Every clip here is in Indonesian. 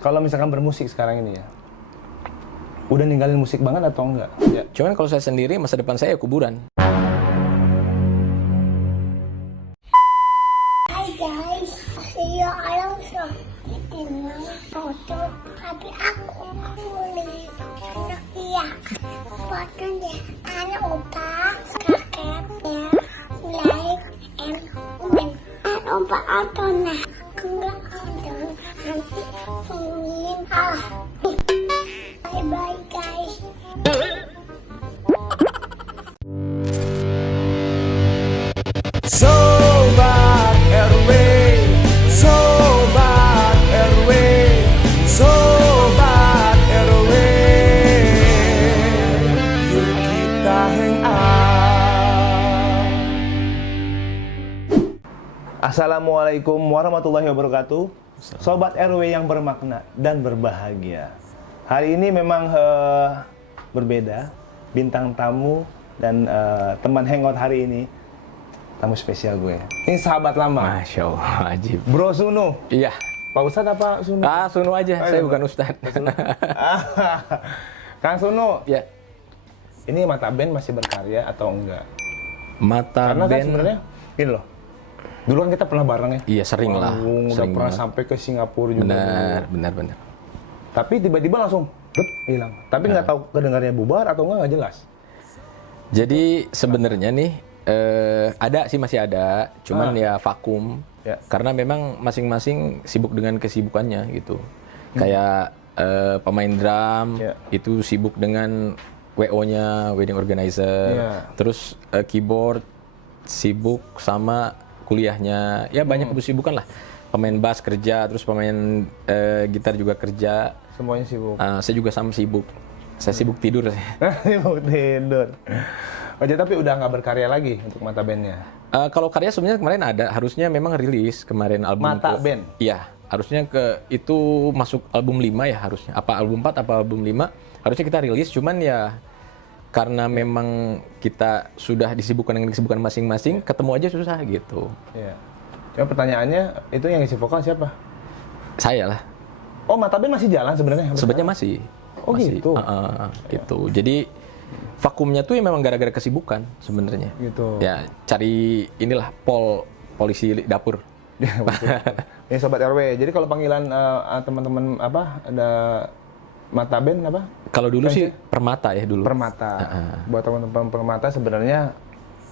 Kalau misalkan bermusik sekarang ini ya, udah ninggalin musik banget atau enggak? Ya. Cuman kalau saya sendiri, masa depan saya kuburan. Hai guys, saya Alonso. Ini foto tapi aku boleh anak dia. Fotonya anak opa, kakeknya, like and comment. Opa Antona, enggak ada nanti ingin Bye bye guys. Sobat RW, Sobat RW, Sobat RW, yuk kita hang out. Assalamualaikum warahmatullahi wabarakatuh. Sobat RW yang bermakna dan berbahagia. Hari ini memang berbeda. Bintang tamu dan teman hangout hari ini, tamu spesial gue. Ini sahabat lama. Masya Allah, ajib. Bro Sunu. Iya. Pak Ustadz apa Sunu? Sunu aja, saya bukan Ustadz. Kang Sunu. Ya. Ini Mata Band masih berkarya atau enggak? Mata Karena kan Band. sebenarnya gini loh. Dulu kan kita pernah bareng ya. Iya, sering lah. Udah Sering pernah banget. sampai ke Singapura juga. Benar. Tapi tiba-tiba langsung hilang. Tapi nggak tahu kedengarnya bubar atau nggak jelas. Jadi sebenarnya nih ada sih, masih ada, cuman ya vakum. Ya. Karena memang masing-masing sibuk dengan kesibukannya gitu. Kayak pemain drum Ya. itu sibuk dengan WO-nya, wedding organizer. Ya. Terus keyboard sibuk sama kuliahnya. Ya banyak kesibukan lah. Pemain bass kerja, terus pemain gitar juga kerja. Semuanya sibuk. Saya juga sama sibuk. Saya sibuk tidur. Sibuk tidur. Oh, jadi tapi udah nggak berkarya lagi untuk Mata Bandnya. Kalau karya sebenarnya kemarin ada, harusnya memang rilis kemarin album. Mata Band? Iya, harusnya itu masuk album 5 ya harusnya. Apa album 4 apa album 5, harusnya kita rilis, cuman ya karena memang kita sudah disibukkan dengan kesibukan masing-masing, ketemu aja susah gitu. Iya. Cuma pertanyaannya, itu yang isi vokal siapa? Saya lah. Oh, Mata Band masih jalan sebenarnya? Sebenarnya masih. Oh, masih. gitu? Gitu. Jadi vakumnya tuh ya memang gara-gara kesibukan sebenarnya. Gitu. Ya cari inilah polisi dapur. Ya, betul. Ini Sobat RW. Jadi kalau panggilan teman-teman apa, ada Mata Band apa? Kalau dulu Kan sih Permata ya dulu. Permata. Buat teman-teman Permata sebenarnya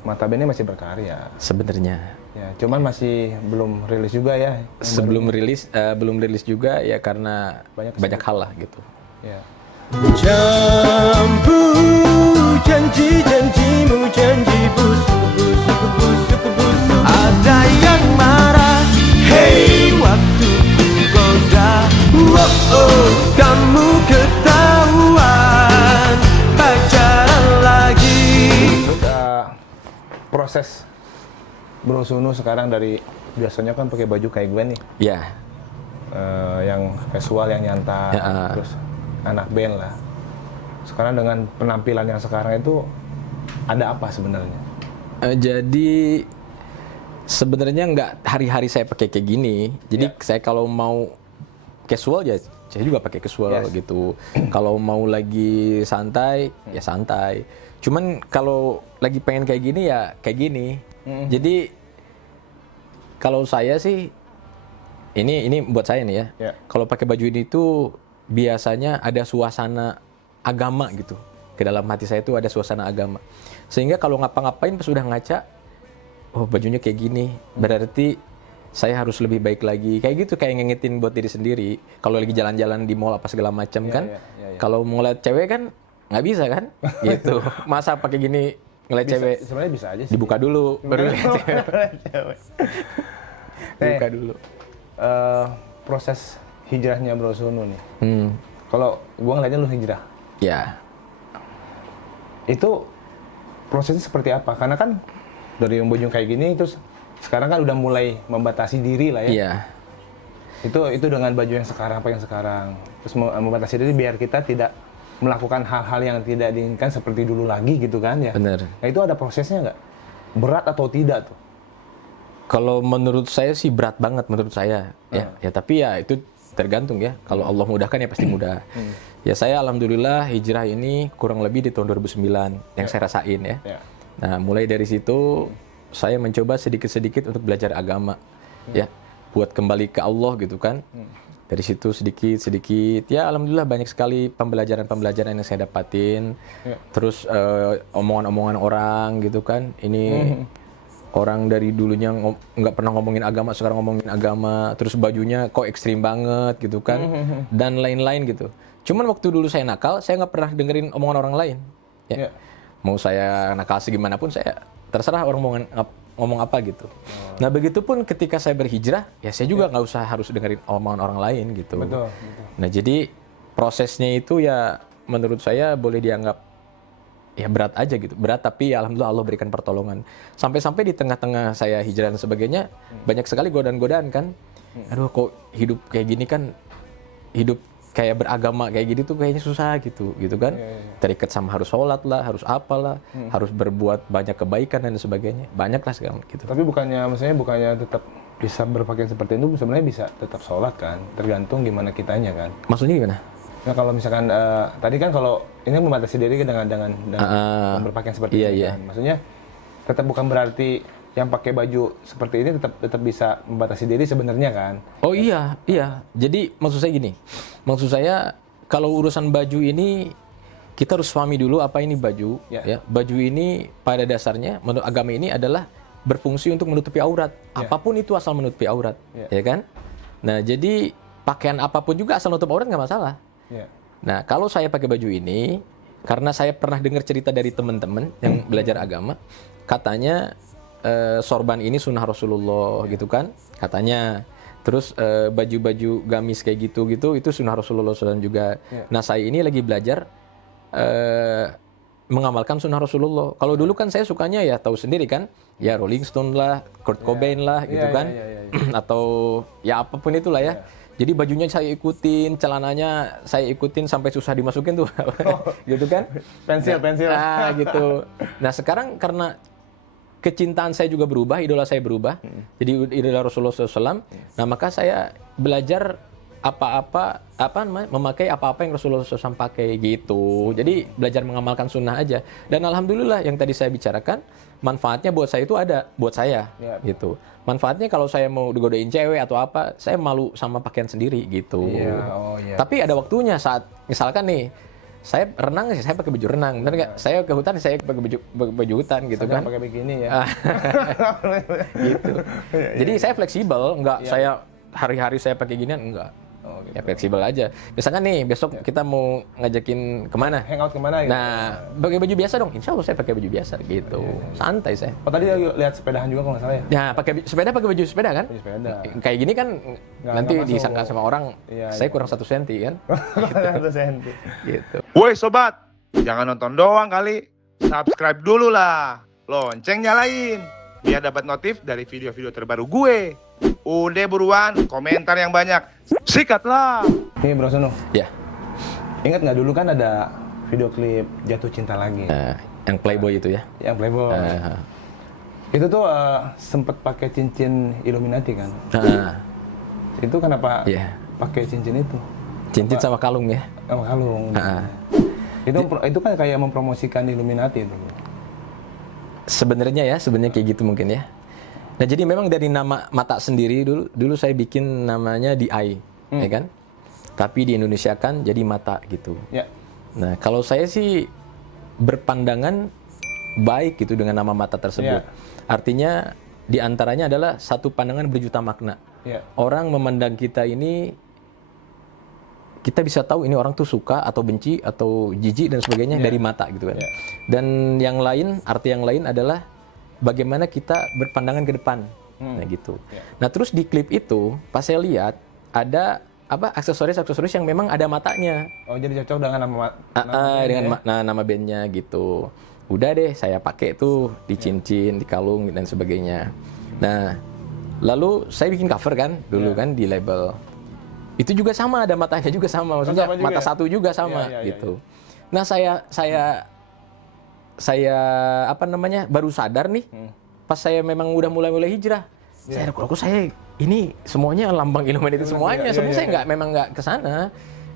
Mata Band ini masih berkarya. Sebenarnya. Ya, cuman masih belum rilis juga ya. Sebelum rilis, belum rilis juga ya karena Banyak banyak hal lah gitu. Ya. Jambu janji-janjimu, janji busuk. Ada yang marah, hey waktuku goda. Kamu ketahuan pacaran lagi. Terus proses Bro Sunu sekarang dari biasanya kan pakai baju kayak gue nih, Ya, yang casual, yang nyantai, Ya. terus anak band lah. Sekarang dengan penampilan yang sekarang itu ada apa sebenarnya? jadi sebenarnya nggak hari-hari saya pakai kayak gini. Jadi Ya. saya kalau mau casual ya saya juga pakai casual Yes. gitu. Kalau mau lagi santai ya santai. Cuman kalau lagi pengen kayak gini ya kayak gini. Jadi kalau saya sih ini buat saya nih ya. Ya. Kalau pakai baju ini tuh biasanya ada suasana agama gitu. Ke dalam hati saya tuh ada suasana agama. Sehingga kalau ngapa-ngapain pas udah ngaca, oh bajunya kayak gini, berarti saya harus lebih baik lagi. Kayak gitu, kayak ngingetin buat diri sendiri. Kalau lagi jalan-jalan di mall apa segala macam kan. ya. Kalau mau ngeliat cewek kan nggak bisa kan? Gitu. Masa pakai gini ngeliat cewek? Sebenarnya bisa aja sih. Dibuka dulu, baru ngeliat cewek. Dibuka dulu. Proses hijrahnya Bro Sunu nih. Hmm. Kalau gua ngeliatnya lu hijrah, Ya, itu prosesnya seperti apa? Karena kan dari yang baju kayak gini, terus sekarang kan udah mulai membatasi diri lah ya. iya. Itu dengan baju yang sekarang, apa yang sekarang, terus membatasi diri biar kita tidak melakukan hal-hal yang tidak diinginkan seperti dulu lagi gitu kan ya. Bener. Nah itu ada prosesnya nggak? Berat atau tidak tuh? Kalau menurut saya sih berat banget menurut saya. Ya tapi ya itu tergantung ya. Kalau Allah mudahkan ya pasti mudah. Ya saya alhamdulillah hijrah ini kurang lebih di tahun 2009 yang saya rasain ya. Nah mulai dari situ saya mencoba sedikit-sedikit untuk belajar agama ya, buat kembali ke Allah gitu kan. Dari situ sedikit-sedikit ya alhamdulillah banyak sekali pembelajaran yang saya dapatin. Terus omongan-omongan orang gitu kan. Ini orang dari dulunya nggak pernah ngomongin agama, sekarang ngomongin agama, terus bajunya kok ekstrim banget gitu kan, dan lain-lain gitu. Cuman waktu dulu saya nakal, saya nggak pernah dengerin omongan orang lain. Ya. Mau saya nakal segimanapun, saya terserah orang ngomong apa gitu. Nah begitupun ketika saya berhijrah, ya saya juga nggak usah harus dengerin omongan orang lain gitu. Betul. Nah jadi prosesnya itu ya menurut saya boleh dianggap ya berat aja gitu, berat tapi ya alhamdulillah Allah berikan pertolongan. Sampai-sampai di tengah-tengah saya hijrah dan sebagainya, banyak sekali godaan-godaan kan. Aduh kok hidup kayak gini kan, hidup kayak beragama kayak gini tuh kayaknya susah gitu kan. Terikat sama harus sholat lah, harus apalah, harus berbuat banyak kebaikan dan sebagainya. Banyak lah sekarang gitu. Tapi bukannya tetap bisa berpakaian seperti itu, sebenarnya bisa tetap sholat kan, tergantung gimana kitanya kan. Maksudnya gimana? Nah kalau misalkan tadi kan kalau ini membatasi diri dengan berpakaian seperti ini kan. Maksudnya tetap bukan berarti yang pakai baju seperti ini tetap bisa membatasi diri sebenarnya kan. Oh iya. Jadi maksud saya gini. Maksud saya kalau urusan baju ini kita harus pahami dulu apa ini baju ya. Baju ini pada dasarnya menurut agama ini adalah berfungsi untuk menutupi aurat. Apapun itu asal menutupi aurat, ya kan? Nah, jadi pakaian apapun juga asal menutup aurat nggak masalah. Nah, kalau saya pakai baju ini, karena saya pernah dengar cerita dari teman-teman yang belajar agama, katanya sorban ini sunnah Rasulullah gitu kan, katanya. Terus baju-baju gamis kayak gitu itu sunnah Rasulullah SAW juga. Nah, saya ini lagi belajar mengamalkan sunnah Rasulullah. Kalau dulu kan saya sukanya ya tahu sendiri kan, ya Rolling Stone lah, Kurt Cobain lah gitu kan, atau ya apapun itulah ya. Jadi bajunya saya ikutin, celananya saya ikutin sampai susah dimasukin tuh, gitu kan? Pensil. Gitu. Nah sekarang karena kecintaan saya juga berubah, idola saya berubah, jadi idola Rasulullah SAW. Nah maka saya belajar memakai apa-apa yang Rasulullah SAW pakai gitu. Jadi belajar mengamalkan sunnah aja. Dan alhamdulillah yang tadi saya bicarakan, manfaatnya buat saya itu ada, buat saya gitu. Manfaatnya kalau saya mau digodain cewek atau apa, saya malu sama pakaian sendiri gitu. Tapi ada waktunya saat misalkan nih, saya renang, saya pakai baju renang, benar nggak? Saya ke hutan, saya pakai baju hutan gitu kan? Pakai bikini ya. Gitu. Jadi saya fleksibel, nggak saya hari-hari saya pakai ginian, enggak. Ya fleksibel aja. Misalkan nih besok kita mau ngajakin kemana? Hangout kemana gitu. Nah, pakai baju biasa dong. Insya Allah saya pakai baju biasa gitu. Santai saya. Oh tadi lihat sepedahan juga kalau nggak salah ya? Ya pakai baju sepeda kan? Baju sepeda. Kayak gini kan nanti masuk. disangka sama orang saya kurang 1 senti kan? 1 senti. Gitu. Woi sobat, jangan nonton doang kali. Subscribe dulu lah. Lonceng nyalain. Biar dapat notif dari video-video terbaru gue. Udah buruan, komentar yang banyak. Sikatlah. Nih Bro Sono. Ya. Ingat nggak dulu kan ada video klip Jatuh Cinta Lagi? Yang Playboy itu ya? Yang Playboy. Itu tuh sempet pakai cincin Illuminati kan? Itu kenapa pakai cincin itu? Cincin sama kalung ya? Sama kalung. Itu kan kayak mempromosikan Illuminati itu. Sebenarnya kayak gitu mungkin ya. Nah jadi memang dari nama mata sendiri dulu saya bikin namanya The Eye, ya kan? Tapi di Indonesia kan jadi mata gitu. Nah kalau saya sih berpandangan baik gitu dengan nama mata tersebut. Artinya diantaranya adalah satu pandangan berjuta makna. Orang memandang kita ini, kita bisa tahu ini orang tuh suka atau benci atau jijik dan sebagainya dari mata gitu kan. Dan yang lain, arti yang lain adalah bagaimana kita berpandangan ke depan. Nah gitu. Nah terus di klip itu pas saya lihat ada aksesoris yang memang ada matanya. Oh jadi cocok dengan nama bandnya gitu. Udah deh saya pakai tuh di cincin, di kalung dan sebagainya. Nah lalu saya bikin cover kan dulu kan di label. Itu juga sama, ada matanya juga sama, maksudnya sama mata satu juga sama gitu. Nah saya baru sadar nih pas saya memang udah mulai hijrah. Saya kok saya ini semuanya lambang Illuminati semuanya. Sebenarnya saya memang nggak ke sana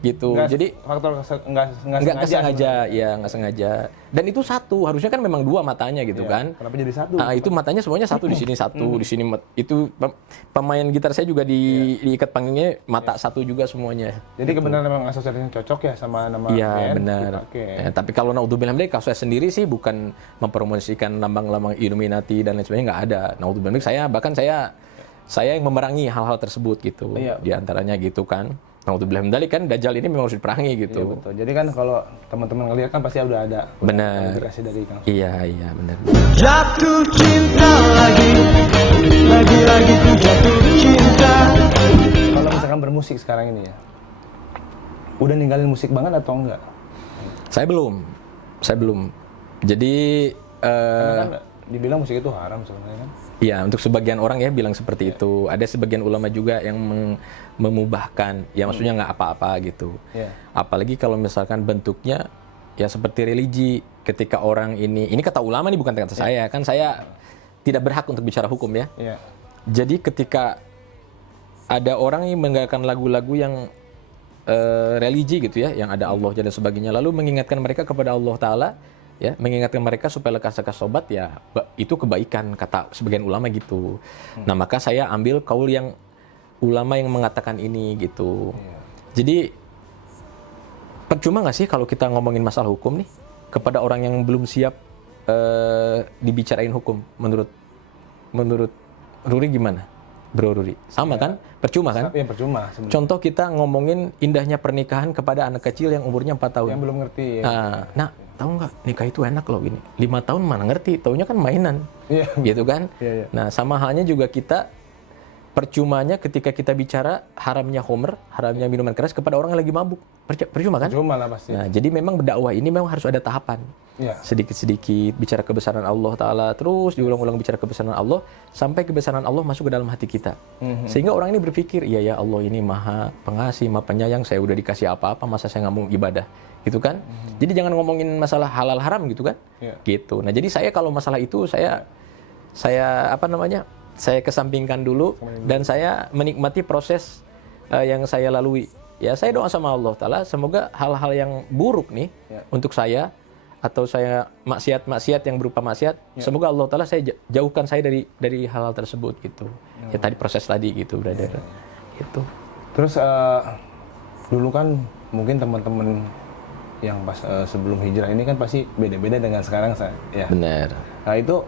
gitu. Jadi faktor nggak sengaja, ya nggak sengaja. Dan itu satu, harusnya kan memang dua matanya gitu kan. Kenapa jadi satu? Nah, itu matanya semuanya satu di sini satu, di sini itu pemain gitar saya juga diikat panggungnya mata satu juga semuanya. Jadi kebenaran memang asosiasinya cocok ya sama nama Iya band? benar. Tapi kalau naudzubillah kalau saya sendiri sih bukan mempromosikan lambang-lambang Illuminati dan lain sebagainya, nggak ada. Naudzubillah saya yang memerangi hal-hal tersebut gitu. Di antaranya gitu kan. Naudzubillah kan Dajjal ini memang harus diperangi gitu. Iya, betul. Jadi kan kalau teman-teman ngelihat kan pasti udah ada. Benar. Dikasih dari Kang. Iya benar. Jatuh cinta lagi ku jatuh cinta. Kalau misalkan bermusik sekarang ini ya, udah ninggalin musik banget atau enggak? Saya belum. Jadi Karena kan dibilang musik itu haram sebenarnya kan? iya, untuk sebagian orang ya bilang seperti itu. Ada sebagian ulama juga yang memubahkan, ya maksudnya nggak apa-apa gitu. Apalagi kalau misalkan bentuknya ya seperti religi. Ketika orang ini kata ulama nih bukan kata saya, kan saya tidak berhak untuk bicara hukum ya. Jadi ketika ada orang yang mendengarkan lagu-lagu yang religi gitu ya, yang ada Allah dan sebagainya, lalu mengingatkan mereka kepada Allah Ta'ala, ya, mengingatkan mereka supaya lekas-lekas sobat, ya itu kebaikan kata sebagian ulama gitu. Nah maka saya ambil kaul yang ulama yang mengatakan ini gitu. Jadi percuma nggak sih kalau kita ngomongin masalah hukum nih kepada orang yang belum siap dibicarain hukum? Menurut Ruri gimana? Bro Ruri, sama kan? Percuma kan? Iya percuma. Sebenernya. Contoh kita ngomongin indahnya pernikahan kepada anak kecil yang umurnya 4 tahun. Yang belum ngerti. Ya. Nah, tahu nggak nikah itu enak loh gini. 5 tahun mana ngerti? Taunya kan mainan, gitu kan? Nah, sama halnya juga kita percumanya ketika kita bicara haramnya homer, haramnya minuman keras kepada orang yang lagi mabuk. Percuma kan? Percuma lah pasti. Nah, jadi memang berdakwah ini memang harus ada tahapan. Sedikit-sedikit bicara kebesaran Allah Ta'ala, terus diulang-ulang bicara kebesaran Allah, sampai kebesaran Allah masuk ke dalam hati kita. Sehingga orang ini berpikir, iya ya Allah ini maha pengasih, maha penyayang, saya udah dikasih apa-apa, masa saya nggak mau ibadah. Gitu kan? Jadi jangan ngomongin masalah halal haram gitu kan? Gitu. Nah, jadi saya kalau masalah itu, saya saya kesampingkan dulu dan saya menikmati proses yang saya lalui. Ya, saya doa sama Allah Ta'ala, semoga hal-hal yang buruk nih untuk saya, atau saya maksiat yang berupa maksiat, semoga Allah Ta'ala saya jauhkan saya dari hal-hal tersebut gitu. Ya tadi proses tadi gitu, brother. Gitu. Terus dulu kan mungkin teman-teman yang pas sebelum hijrah ini kan pasti beda-beda dengan sekarang ya. Benar. Nah itu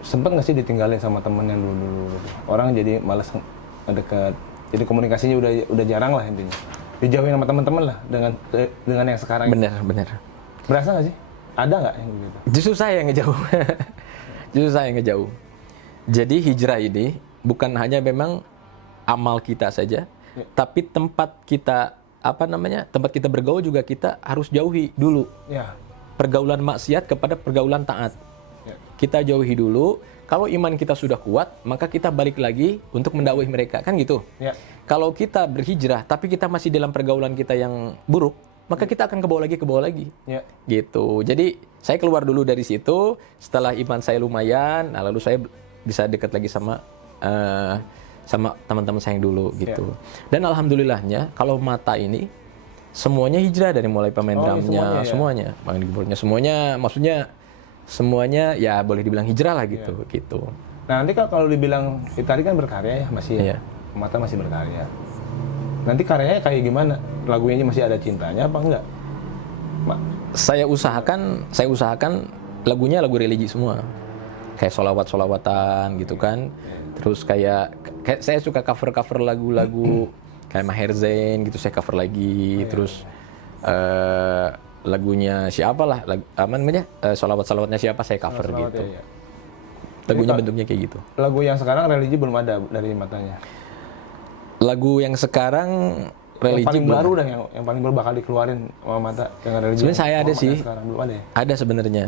sempat nggak sih ditinggalin sama temen yang dulu-dulu gitu? Orang jadi malas ngedekat, jadi komunikasinya udah jarang lah intinya. Dijauhin sama teman-teman lah dengan yang sekarang. Benar. Berasa nggak sih? Ada nggak yang gitu? Justru saya yang ngejauh. Jadi hijrah ini bukan hanya memang amal kita saja, tapi tempat kita tempat kita bergaul juga kita harus jauhi dulu. Pergaulan maksiat kepada pergaulan taat. Kita jauhi dulu. Kalau iman kita sudah kuat, maka kita balik lagi untuk mendakwahi mereka, kan gitu. Kalau kita berhijrah, tapi kita masih dalam pergaulan kita yang buruk, maka kita akan ke bawah lagi. Gitu. Jadi saya keluar dulu dari situ. Setelah iman saya lumayan, nah lalu saya bisa dekat lagi sama teman-teman saya yang dulu gitu. Dan alhamdulillahnya, kalau mata ini semuanya hijrah, dari mulai pemain drumnya, semuanya, maksudnya semuanya ya boleh dibilang hijrah lah gitu. Gitu. Nah nanti kalau dibilang tadi kan berkarya ya masih mata masih berkarya. Nanti karyanya kayak gimana? Lagunya masih ada cintanya apa enggak? Saya usahakan lagunya lagu religi semua, kayak solawatan gitu kan. Terus kayak saya suka cover lagu-lagu kayak Maher Zain gitu, saya cover lagi. Terus lagunya siapa lah, salawat-salawatnya siapa saya cover gitu. Lagunya bentuknya kayak gitu. Lagu yang sekarang religi belum ada dari matanya. Lagu yang sekarang religi yang paling baru dah, yang paling baru bakal dikeluarin sama mata yang religi. Sebenarnya saya ada sih. Sekarang belum ada ya? Ada sebenarnya.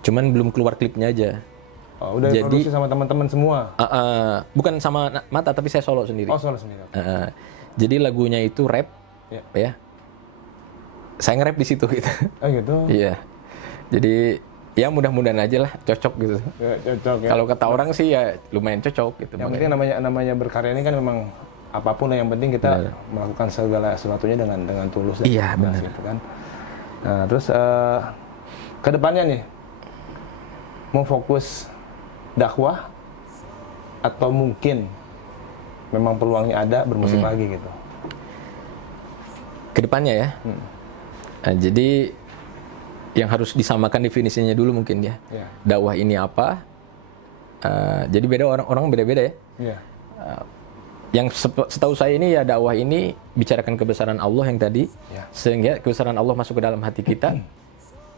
Cuman belum keluar klipnya aja. Oh, udah diproduksi sama teman-teman semua. Bukan sama mata, tapi saya solo sendiri. Oh, solo sendiri. Jadi lagunya itu rap, ya. Saya nge-rap di situ gitu. Oh gitu. Iya. Jadi ya mudah-mudahan aja lah cocok gitu. Ya, cocok ya. Kalau kata orang sih ya lumayan cocok gitu. Yang penting namanya berkarya ini kan memang apapun lah, yang penting kita Benar. melakukan segala sesuatunya dengan tulus dan Iya, ikhlas benar. gitu kan. Nah, terus ke depannya nih mau fokus dakwah atau mungkin memang peluangnya ada bermusik lagi gitu. Kedepannya ya. Nah, jadi yang harus disamakan definisinya dulu mungkin ya. Iya. Dakwah ini apa? Jadi beda orang beda-beda ya. Iya. Yang setahu saya ini ya dakwah ini bicarakan kebesaran Allah yang tadi, Ya. sehingga kebesaran Allah masuk ke dalam hati kita,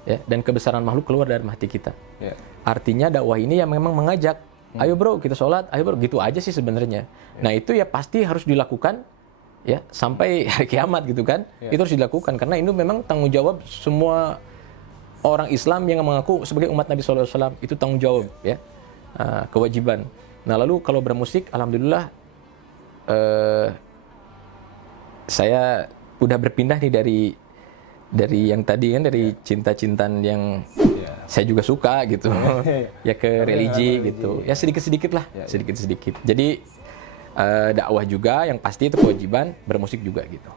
ya, dan kebesaran makhluk keluar dari hati kita. Iya. Artinya dakwah ini yang memang mengajak, ayo bro kita sholat, ayo bro, gitu aja sih sebenarnya. Nah itu ya pasti harus dilakukan ya sampai hari kiamat gitu kan. Itu harus dilakukan karena itu memang tanggung jawab semua orang Islam yang mengaku sebagai umat Nabi SAW, itu tanggung jawab ya, kewajiban. Nah lalu kalau bermusik, alhamdulillah saya udah berpindah nih dari yang tadi kan, dari cinta-cintaan yang saya juga suka gitu ya ke religi gitu ya, sedikit-sedikit lah, sedikit-sedikit. Jadi dakwah juga yang pasti itu kewajiban, bermusik juga gitu.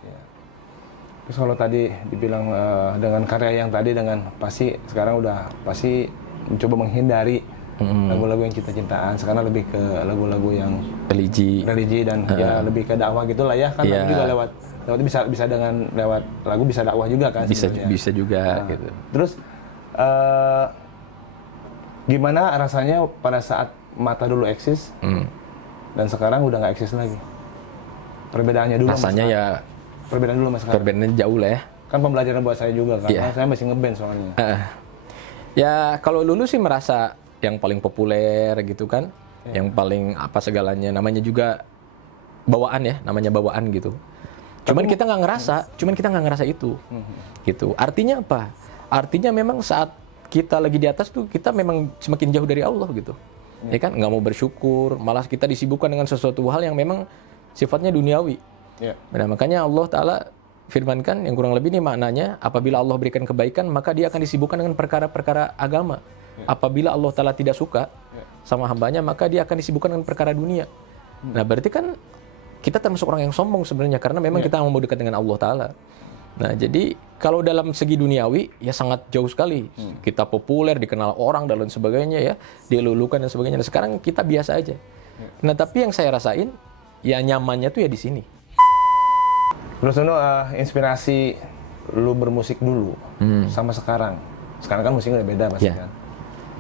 Terus kalau tadi dibilang dengan karya yang tadi, dengan pasti sekarang udah pasti mencoba menghindari lagu-lagu yang cinta-cintaan, sekarang lebih ke lagu-lagu yang Religi. dan ya lebih ke dakwah gitulah ya kan. Iya. Lagu juga lewat bisa dengan lewat lagu bisa dakwah juga kan Bisa sebenarnya. bisa juga Nah, gitu. Terus gimana rasanya pada saat Mata dulu eksis dan sekarang udah nggak eksis lagi? Perbedaannya dulu sama Rasanya sekarang. ya Perbedaan dulu sama sekarang. perbedaannya jauh lah ya. Kan pembelajaran buat saya juga kan. Iya. Karena saya masih ngeband soalnya. Ya kalau dulu sih merasa yang paling populer gitu kan, yang paling apa segalanya, namanya juga bawaan ya, namanya bawaan gitu. Cuman kita nggak ngerasa itu, gitu. Artinya apa? Artinya memang saat kita lagi di atas tuh kita memang semakin jauh dari Allah gitu, ya kan? Nggak mau bersyukur, malah kita disibukkan dengan sesuatu hal yang memang sifatnya duniawi. Iya. Nah, makanya Allah Ta'ala firmankan yang kurang lebih ini maknanya, apabila Allah berikan kebaikan maka dia akan disibukkan dengan perkara-perkara agama. Apabila Allah Ta'ala tidak suka sama hambanya maka dia akan disibukkan dengan perkara dunia. Nah berarti kan kita termasuk orang yang sombong sebenarnya, karena memang kita mau dekat dengan Allah Ta'ala. Nah jadi kalau dalam segi duniawi ya sangat jauh sekali. Kita populer, dikenal orang dan lain sebagainya ya, dilulukan dan sebagainya. Nah, sekarang kita biasa aja. Nah tapi yang saya rasain ya nyamannya tuh ya di sini. Terus inspirasi lu bermusik dulu sama sekarang. Sekarang kan musiknya udah beda pasti Iya. kan.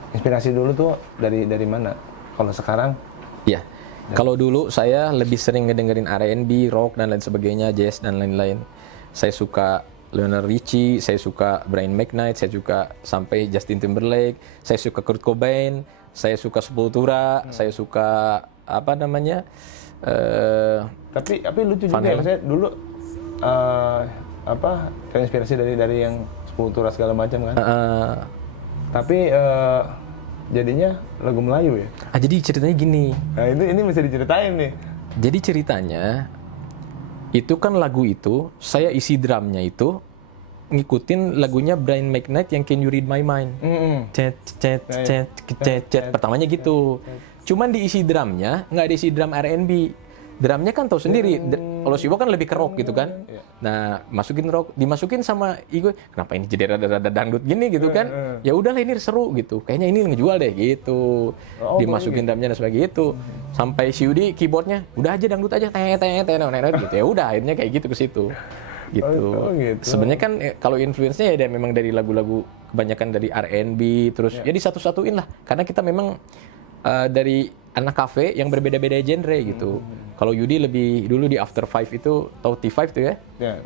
Inspirasi dulu tuh dari mana? Kalau sekarang Ya, kalau dulu saya lebih sering ngedengerin R&B, rock dan lain sebagainya, jazz dan lain-lain. Saya suka Lionel Richie, saya suka Brian McKnight, saya suka sampai Justin Timberlake, saya suka Kurt Cobain, saya suka Sepultura, saya suka apa namanya? tapi lucu Van juga ya, Halen. saya dulu terinspirasi dari yang Sepultura segala macam kan. Tapi jadinya lagu Melayu ya. Jadi ceritanya gini. Nah, ini mesti diceritain nih. Jadi ceritanya itu kan lagu itu saya isi drumnya itu ngikutin lagunya Brian McKnight yang Can You Read My Mind. Cet cet cet cet cet. Pertamanya gitu. Cuman diisi drumnya nggak diisi drum R&B. Drumnya kan tahu sendiri, kalau Siwo kan lebih ke rock gitu kan. Nah, masukin rock, dimasukin sama Igo, kenapa ini jadi rada-rada dangdut gini gitu kan? Ya udahlah ini seru gitu. Kayaknya ini ngejual deh gitu. Dimasukin drumnya dan sebagainya itu. Sampai si Yudi keyboardnya, udah aja dangdut aja, gitu. Ya udah akhirnya kayak gitu ke situ. Gitu. gitu. Sebenarnya kan kalau influence-nya ya memang dari lagu-lagu kebanyakan dari R&B, terus ya disatu-satuin lah. Karena kita memang dari anak kafe yang berbeda-beda genre gitu. Kalau Yudi lebih dulu di After Five itu, tahu T5 tuh ya?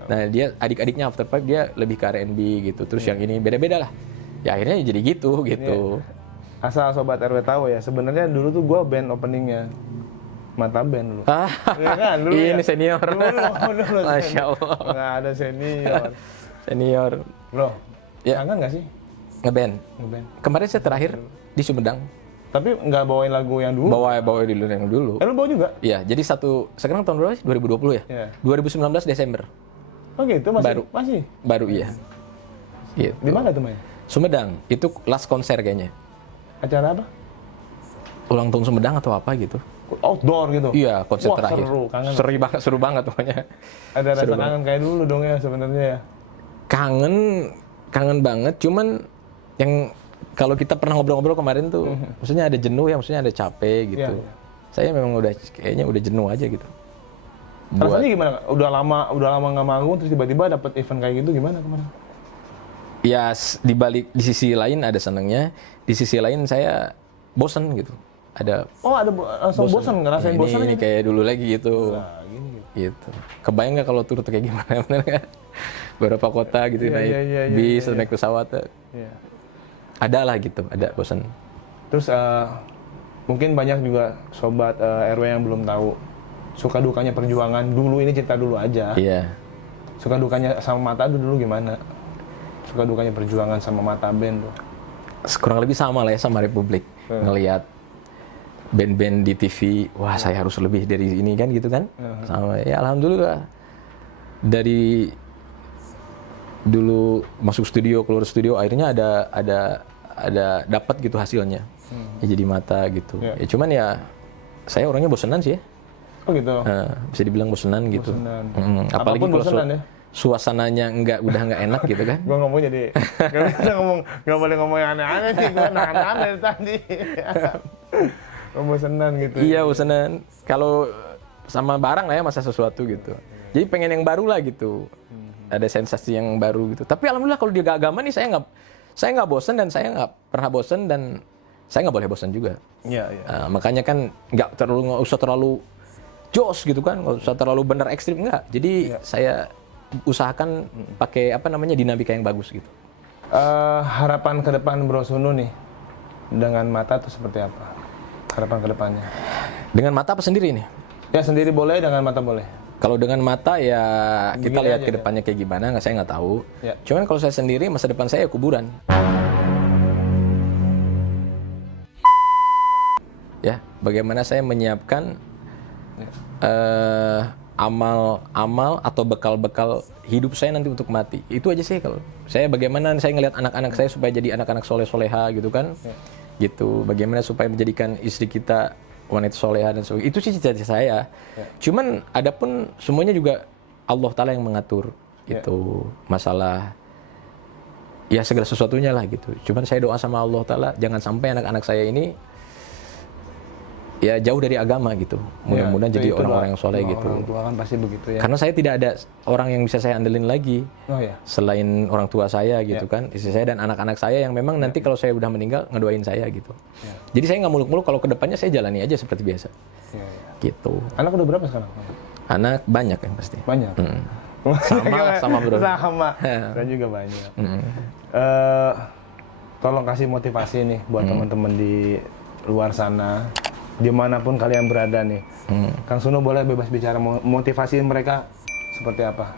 Nah dia adik-adiknya After Five dia lebih ke R&B gitu. Terus yang ini beda-beda lah. Ya akhirnya jadi gitu. Asal Sobat RW tahu ya, sebenarnya dulu tuh gua band openingnya Mata Band dulu. Ya kan, dulu ini ya? senior. Dulu, Masya Allah. Nggak ada senior. Senior. Loh, Ya. kangen nggak sih Ngeband. ngeband? Kemarin saya terakhir di Sumedang. Tapi nggak bawain lagu yang dulu. Bawa dulu yang dulu. Lu bawa juga? Iya, jadi sekarang tahun berapa sih? 2020 ya? Iya. 2019 Desember. Oh gitu, masih? Baru. Masih? Baru iya. Gitu. Di mana tuh main? Sumedang. Itu last konser kayaknya. Acara apa? Ulang tahun Sumedang atau apa gitu. Outdoor gitu. Iya, konser Wah, terakhir. seru, kangen. Seru banget pokoknya. Ada rasa Seru kangen kayak dulu dong ya sebenarnya ya. Kangen banget, cuman yang kalau kita pernah ngobrol-ngobrol kemarin tuh, maksudnya ada jenuh ya, maksudnya ada capek gitu. Iya. Saya memang kayaknya udah jenuh aja gitu. Rasanya gimana? Udah lama nggak manggung terus tiba-tiba dapat event kayak gitu gimana kemarin? Ya di sisi lain ada senangnya, di sisi lain saya bosan gitu. Ada Langsung bosan ngerasain bosan ini gitu. kayak dulu lagi gitu. Nah, gini gitu. Gitu. Kebayang nggak kalau tur tuh kayak gimana? Bener nggak? Beberapa kota gitu Iya, naik iya, bis, iya. naik pesawat. Iya. Ada lah gitu, ada bosan. Terus mungkin banyak juga sobat RW yang belum tahu suka dukanya perjuangan dulu, ini cerita dulu aja. Iya. Suka dukanya sama Mata dulu gimana? Suka dukanya perjuangan sama Mata Band tuh. Kurang lebih sama lah ya sama Republik. Ngelihat band-band di TV, wah saya harus lebih dari ini kan gitu kan. Sama ya alhamdulillah. Dari dulu masuk studio, keluar studio, akhirnya ada dapat gitu hasilnya. Ya, jadi Mata gitu. Ya. Ya cuman ya saya orangnya bosenan sih ya. Oh gitu. Bisa dibilang bosenan gitu. Bosenan. Apalagi Apapun kalau bosenan ya? suasananya udah nggak enak gitu kan. Gue ngomong jadi nggak boleh ngomong yang aneh-aneh sih, gue nahan dari tadi. Bosenan gitu. Iya, bosenan. Kalau sama barang lah ya, masa sesuatu gitu. Jadi pengen yang baru lah gitu. Ada sensasi yang baru gitu. Tapi alhamdulillah kalau di agama nih saya nggak bosen dan saya nggak pernah bosen dan saya nggak boleh bosen juga. Iya, iya. Makanya kan nggak usah terlalu jos gitu kan, nggak usah terlalu bener ekstrim nggak. Jadi saya usahakan pakai dinamika yang bagus gitu. Harapan ke depan Bro Sunu nih dengan Mata tuh seperti apa? Harapan ke depannya? Dengan Mata apa sendiri nih? Ya sendiri boleh, dengan Mata boleh. Kalau dengan Mata ya kita Begini lihat aja ke depannya kayak gimana, saya nggak tahu. Ya. Cuman kalau saya sendiri masa depan saya kuburan. Ya, bagaimana saya menyiapkan amal atau bekal-bekal hidup saya nanti untuk mati. Itu aja sih kalau saya, bagaimana saya ngelihat anak-anak saya supaya jadi anak-anak soleh-soleha gitu kan. Gitu. Bagaimana supaya menjadikan istri kita wanita soleha dan sebagainya. Itu sih cita-cita saya. Cuman adapun semuanya juga Allah Ta'ala yang mengatur. Itu masalah ya segala sesuatunya lah gitu. Cuman saya doa sama Allah Ta'ala jangan sampai anak-anak saya ini ya jauh dari agama gitu. Mudah-mudahan jadi orang-orang yang soleh gitu. Orang tua kan pasti begitu ya. Karena saya tidak ada orang yang bisa saya andelin lagi. Oh ya. Selain orang tua saya gitu kan, istri saya dan anak-anak saya yang memang nanti kalau saya udah meninggal ngedoain saya gitu. Jadi saya nggak muluk-muluk, kalau kedepannya saya jalani aja seperti biasa. Gitu. Anak udah berapa sekarang? Anak banyak yang pasti. Banyak. Sama bro. Sama. Saya juga banyak. Tolong kasih motivasi nih buat teman-teman di luar sana, dimanapun kalian berada nih. Kang Sunu boleh bebas bicara, motivasi mereka seperti apa?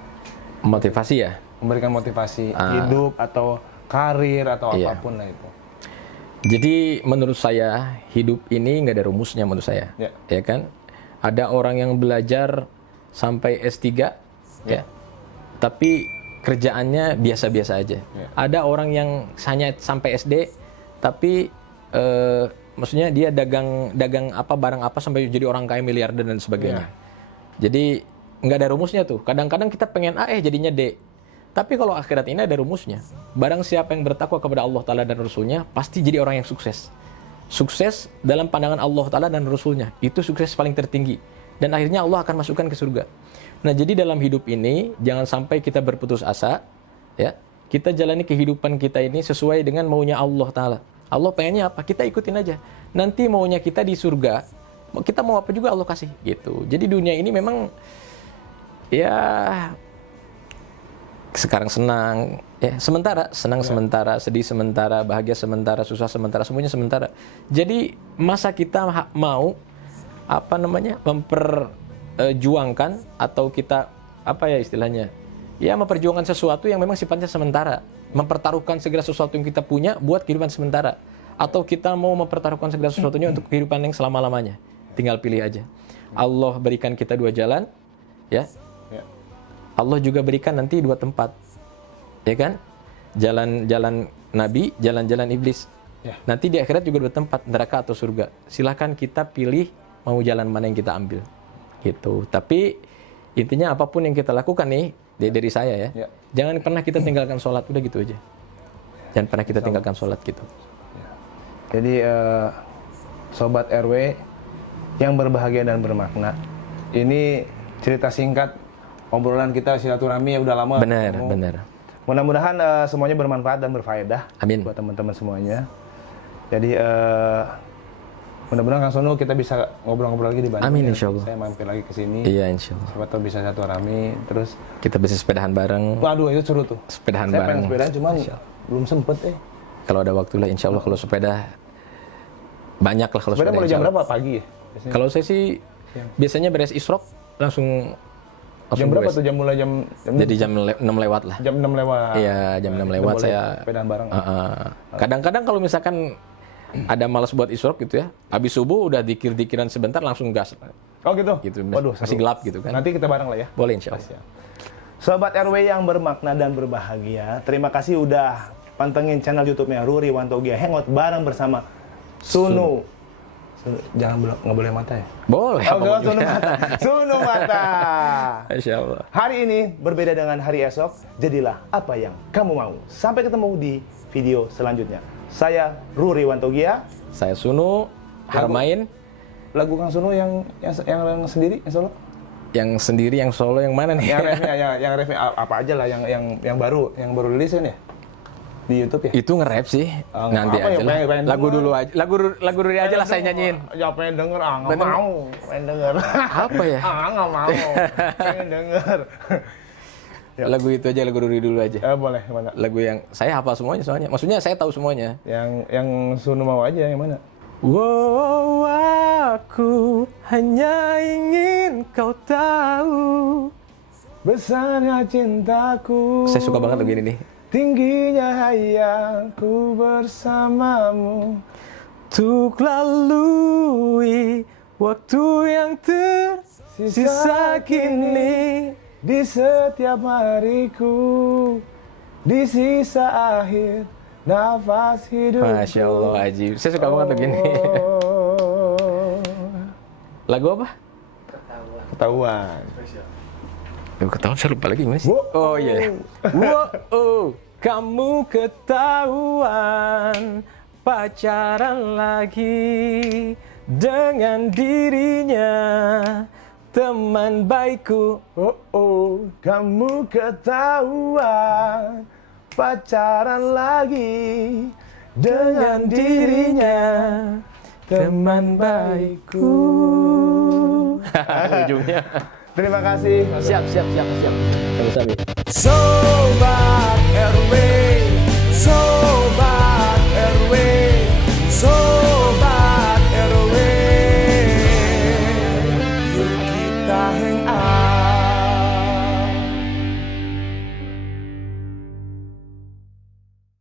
Motivasi ya? Memberikan motivasi hidup atau karir atau apapun lah itu. Jadi menurut saya hidup ini nggak ada rumusnya menurut saya, ya kan? Ada orang yang belajar sampai S3, ya, tapi kerjaannya biasa-biasa aja. Ada orang yang hanya sampai SD, tapi maksudnya dia dagang apa barang apa sampai jadi orang kaya miliarder dan sebagainya. Jadi nggak ada rumusnya tuh. Kadang-kadang kita pengen A jadinya D. Tapi kalau akhirat ini ada rumusnya. Barang siapa yang bertakwa kepada Allah Ta'ala dan Rasulnya, pasti jadi orang yang sukses. Sukses dalam pandangan Allah Ta'ala dan Rasulnya. Itu sukses paling tertinggi. Dan akhirnya Allah akan masukkan ke surga. Nah, jadi dalam hidup ini, jangan sampai kita berputus asa. Ya, kita jalani kehidupan kita ini sesuai dengan maunya Allah Ta'ala. Allah pengennya apa? Kita ikutin aja. Nanti maunya kita di surga, kita mau apa juga Allah kasih. Gitu. Jadi dunia ini memang, ya sekarang senang, ya sementara, senang sementara, sedih sementara, bahagia sementara, susah sementara, semuanya sementara. Jadi masa kita mau memperjuangkan atau kita istilahnya, ya memperjuangkan sesuatu yang memang sifatnya sementara, mempertaruhkan segala sesuatu yang kita punya buat kehidupan sementara, atau kita mau mempertaruhkan segala sesuatunya untuk kehidupan yang selama-lamanya. Tinggal pilih aja. Allah berikan kita dua jalan, ya. Allah juga berikan nanti dua tempat, ya kan? Jalan Nabi, jalan-jalan iblis. Ya. Nanti di akhirat juga ada tempat neraka atau surga. Silahkan kita pilih mau jalan mana yang kita ambil. Gitu. Tapi intinya apapun yang kita lakukan nih, dari saya ya, Ya. jangan pernah kita tinggalkan sholat, udah gitu aja. Jangan pernah kita tinggalkan sholat gitu. Jadi Sobat RW yang berbahagia dan bermakna, ini cerita singkat obrolan kita silaturahmi ya udah lama. Benar, ketemu. benar. Mudah-mudahan semuanya bermanfaat dan berfaedah Amin. buat teman-teman semuanya. Jadi mudah-mudahan Kang Sono kita bisa ngobrol-ngobrol lagi di Bandung. Amin, ya. insya Allah. Saya mampir lagi ke sini. Iya, insya Allah. Siapa tahu bisa silaturahmi terus. Kita bisa sepedahan bareng. Waduh itu seru tuh. Sepedahan Saya bareng. pengen sepedaan cuman belum sempet Kalau ada waktu lah, insya Allah kalau sepeda banyak lah kalau Sepeda sepeda. mulai jam insya Allah. berapa pagi ya? Biasanya? Kalau saya sih biasanya beres isrok langsung Jam berapa goes. tuh jam mulai jam Jadi jam 6 lewat lah. jam 6 lewat. Iya, jam 6 Kita lewat boleh saya. sepedaan bareng. Kadang-kadang kalau misalkan ada malas buat isrok gitu ya, habis subuh udah dikir-dikiran sebentar langsung gas. Oh gitu. Gitu. Waduh, Masih seru. gelap gitu kan. Nanti kita bareng lah ya. Boleh insya Allah. Pas ya. Sobat RW yang bermakna dan berbahagia, terima kasih udah pantengin channel YouTube-nya Ruri Wantogia Hangout bareng bersama Sunu. Jangan nggak boleh mata ya. Boleh. Oh, apa Sunu Mata. Sunu Mata. Insya Allah. Hari ini berbeda dengan hari esok, jadilah apa yang kamu mau. Sampai ketemu di video selanjutnya. Saya Ruri Wantogia. Saya Sunu, Harmain, Lagu Kang Sunu yang sendiri, yang solo. yang sendiri, yang solo, yang mana nih? yang refnya apa aja lah yang baru rilis kan ya di YouTube ya. Itu nge-rap sih. Ah, Nanti apa aja ya, lah. pengen Lagu denger. dulu aja. Lagu Ruri aja lah saya nyanyiin. Ya pengen denger, nggak Bener. mau. Pengen denger. Apa ya? Nggak mau. Pengen denger. Ya. Lagu itu aja, lagu Ruri dulu aja. Boleh, mana? Lagu yang saya hafal semuanya soalnya. Maksudnya saya tahu semuanya. Yang Sunu mau aja, yang mana? Wow, aku hanya ingin kau tahu. Besarnya cintaku. Saya suka banget lagu ini nih. Tingginya hayaku bersamamu. Untuk lalui waktu yang tersisa kini. Di setiap hariku, di sisa akhir nafas hidup. Masya Allah, Ajib. Saya suka banget lagu ini. Lagu apa? Ketahuan. Lagu ketahuan saya lupa lagi gimana sih? Wow. Oh iya. Wow, kamu ketahuan pacaran lagi dengan dirinya. Teman baikku. Kamu ketahuan pacaran lagi dengan dirinya, teman baikku. Ujungnya. Terima kasih. Siap. Sabi. Sobat RW.